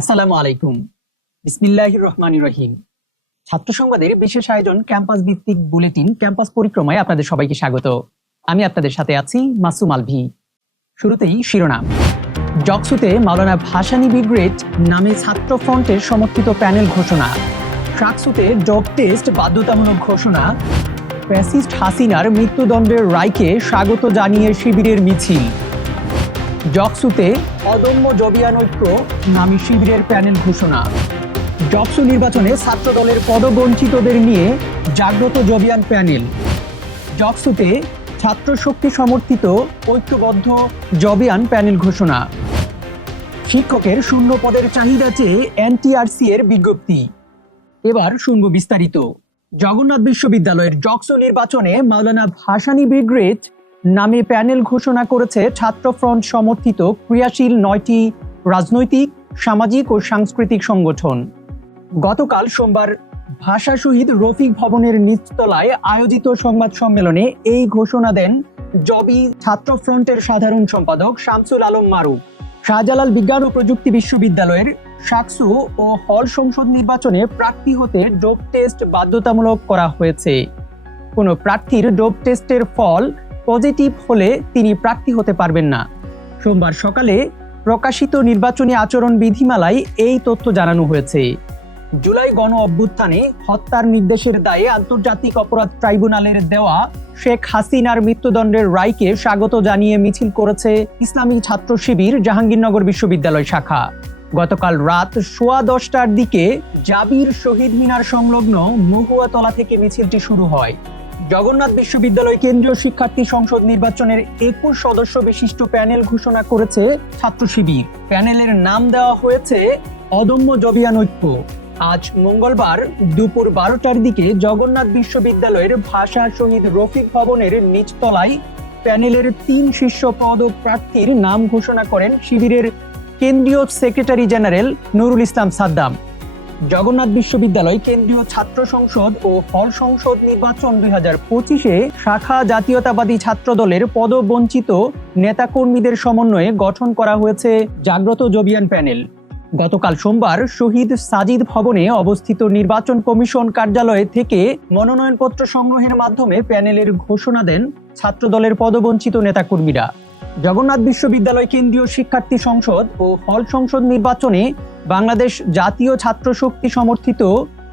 আসসালামু আলাইকুম। বিসমিল্লাহ রহমান রহিম। ছাত্র সংবাদের বিশেষ আয়োজন ক্যাম্পাস ভিত্তিক বুলেটিন ক্যাম্পাস পরিক্রমায় আপনাদের সবাইকে স্বাগত। আমি আপনাদের সাথে আছি মাসুম আলভি। শুরুতেই শিরোনাম। জকসুতে মাওলানা ভাসানী ব্রিগেড নামে ছাত্র ফ্রন্টের সমর্থিত প্যানেল ঘোষণা। ট্রাকসুতে জব টেস্ট বাধ্যতামূলক ঘোষণা। ফ্যাসিস্ট হাসিনার মৃত্যুদণ্ডের রায়কে স্বাগত জানিয়ে শিবিরের মিছিল। জকসুতে অদম্য জবিয়ান ঐক্য নামী শিবিরের প্যানেল ঘোষণা। জকসু নির্বাচনে ছাত্র দলের পদবঞ্চিতদের নিয়ে জাগ্রত জবিয়ান প্যানেল। জকসুতে ছাত্র শক্তি সমর্থিত ঐক্যবদ্ধ জবিয়ান প্যানেল ঘোষণা। শিক্ষকের শূন্য পদের চাহিদা চেয়ে এনটিআরসি এর বিজ্ঞপ্তি। এবার শুনব বিস্তারিত। জগন্নাথ বিশ্ববিদ্যালয়ের জকসু নির্বাচনে মাওলানা ভাসানী ব্রিগেড নামে প্যানেল ঘোষণা করেছে ছাত্রফ্রন্ট সমর্থিত ক্রিয়াশীল নয়টি রাজনৈতিক, সামাজিক ও সাংস্কৃতিক সংগঠন। গতকাল সোমবার ভাষা শহীদ রফিক ভবনের নিচতলায় আয়োজিত সংবাদ সম্মেলনে এই ঘোষণা দেন জবি ছাত্র ফ্রন্টের সাধারণ সম্পাদক শামসুল আলম মারুফ। শাহজালাল বিজ্ঞান ও প্রযুক্তি বিশ্ববিদ্যালয়ের সাকসু ও হল সংসদ নির্বাচনে প্রার্থী হতে ডোপ টেস্ট বাধ্যতামূলক করা হয়েছে। কোনো প্রার্থীর ডোপ টেস্টের ফল পজিটিভ হলে তিনি প্রার্থী হতে পারবেন না। সোমবার সকালে প্রকাশিত নির্বাচনী আচরণ বিধিমালায় এই তথ্য জানানো হয়েছে। জুলাই গণ অভ্যুত্থানে হত্যার নির্দেশের দায়ে আন্তর্জাতিক অপরাধ ট্রাইব্যুনালের দেওয়া শেখ হাসিনার মৃত্যুদণ্ডের রায়কে স্বাগত জানিয়ে মিছিল করেছে ইসলামী ছাত্র শিবির জাহাঙ্গীরনগর বিশ্ববিদ্যালয় শাখা। গতকাল রাত সোয়া দশটার দিকে জাবির শহীদ মিনার সংলগ্ন মহুয়াতলা থেকে মিছিলটি শুরু হয়। জগন্নাথ বিশ্ববিদ্যালয় কেন্দ্রীয় শিক্ষার্থী সংসদ নির্বাচনের একুশ সদস্য বিশিষ্ট প্যানেল ঘোষণা করেছে ছাত্র শিবির। প্যানেলের নাম দেওয়া হয়েছে অদম্য জবিয়ান ঐক্য। আজ মঙ্গলবার দুপুর বারোটার দিকে জগন্নাথ বিশ্ববিদ্যালয়ের ভাষা শহীদ রফিক ভবনের নিচতলায় প্যানেলের তিন শীর্ষ পদ প্রার্থীর নাম ঘোষণা করেন শিবিরের কেন্দ্রীয় সেক্রেটারি জেনারেল নুরুল ইসলাম সাদ্দাম। জগন্নাথ বিশ্ববিদ্যালয় কেন্দ্রীয় ছাত্র সংসদ ও হল সংসদ নির্বাচন দুই হাজার পঁচিশে শাখা জাতীয়তাবাদী ছাত্র দলের পদবঞ্চিত নেতাকর্মীদের সমন্বয়ে গঠন করা হয়েছে জাগ্রত জবিয়ান প্যানেল। গতকাল সোমবার শহীদ সাজিদ ভবনে অবস্থিত নির্বাচন কমিশন কার্যালয় থেকে মনোনয়নপত্র সংগ্রহের মাধ্যমে প্যানেলের ঘোষণা দেন ছাত্রদলের পদবঞ্চিত নেতাকর্মীরা। জগন্নাথ বিশ্ববিদ্যালয় কেন্দ্রীয় শিক্ষার্থী সংসদ ও হল সংসদ নির্বাচনে বাংলাদেশ জাতীয় ছাত্র শক্তি সমর্থিত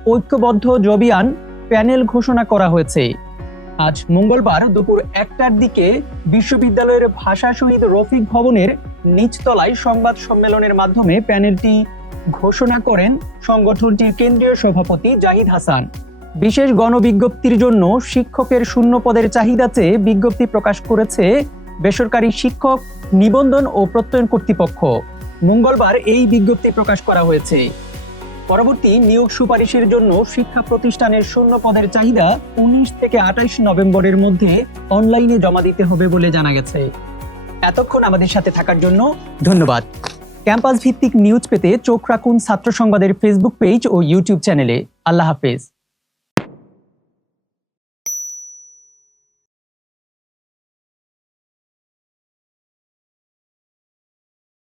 ঐক্যবদ্ধ জবিয়ান প্যানেল ঘোষণা করা হয়েছে। আজ মঙ্গলবার দুপুর একটার দিকে বিশ্ববিদ্যালয়ের ভাষা শহীদ রফিক ভবনের নিচতলায় সংবাদ সম্মেলনের মাধ্যমে প্যানেলটি ঘোষণা করেন সংগঠনটির কেন্দ্রীয় সভাপতি জাহিদ হাসান। বিশেষ গণবিজ্ঞপ্তির জন্য শিক্ষকের শূন্য পদের চাহিদা চেয়ে বিজ্ঞপ্তি প্রকাশ করেছে বেসরকারি শিক্ষক নিবন্ধন ও প্রত্যয়ন কর্তৃপক্ষ। মঙ্গলবার এই বিজ্ঞপ্তি প্রকাশ করা হয়েছে। পরবর্তী নিয়োগ সুপারিশের জন্য শিক্ষা প্রতিষ্ঠানের শূন্য পদের চাহিদা উনিশ থেকে আঠাইশ নভেম্বরের মধ্যে অনলাইনে জমা দিতে হবে বলে জানা গেছে। এতক্ষণ আমাদের সাথে থাকার জন্য ধন্যবাদ। ক্যাম্পাস ভিত্তিক নিউজ পেতে চোখ রাখুন ছাত্র সংবাদের ফেসবুক পেজ ও ইউটিউব চ্যানেলে। আল্লাহ হাফেজ।